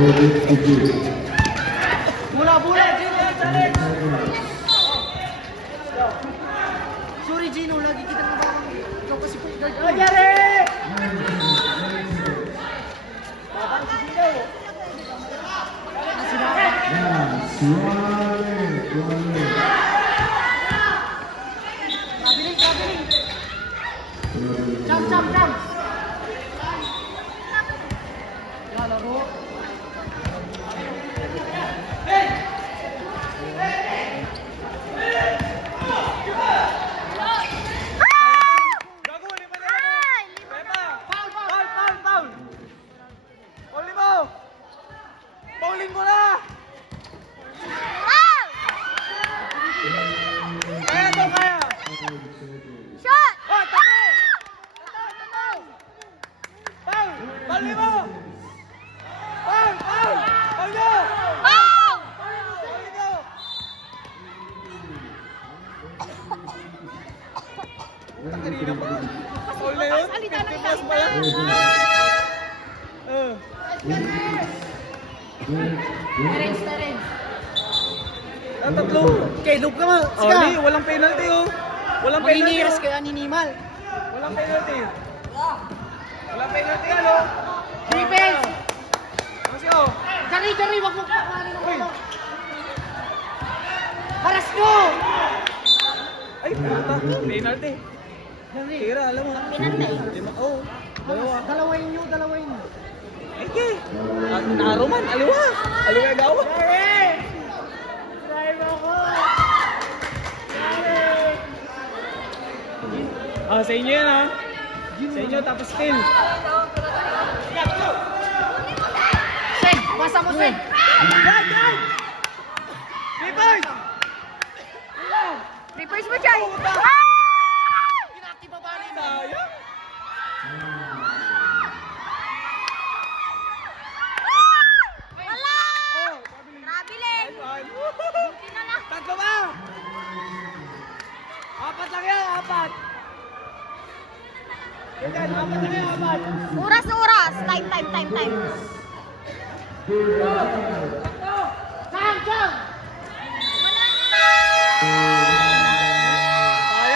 Bola, Gino, challenge! Sorry Gino, lagi kita nabawang. Ikaw kasi point guard. Ay, yari! Babang si Gino. Kabiling. Jump. Laro. Bowling mo na! Kaya! Shot! Oh, tapo! Foul! Bali mo! Foul! Foul nyo! Oh! Foul nyo! Kanina pa. Foul na yun? Salita ng 50 plus pa lang. Terence. Ang tatlo. Okay, loop ka mo. Oh, di, walang penalty oh. Walang penalty. Mangingiras kaya ni Nimal. Walang penalty. Walang penalty ano? Defense! Kasi oh. Kari, wag mo kakanin ng Uy. ulo. Haras nyo! Ay, puta. Penalty. Tira, alam mo. Pinantay. Lima, oh. Dalawa. Dalawain nyo. Eke. Naro man, aliwa. Aliwa gawa. Drive ako! Ah, sa inyo yan ha. Sa inyo, tapos spin. Sen! Pasa mo, Sen! Yan! Pipoy! 3 points mo, Chay! Pinakibabali mo! Sayang. Wala! Oh, Trabiling! Pinala! tatlo ba? Apat lang yan, apat. Yan, apat lang yan, apat. Oras! Time! Chang! Wala!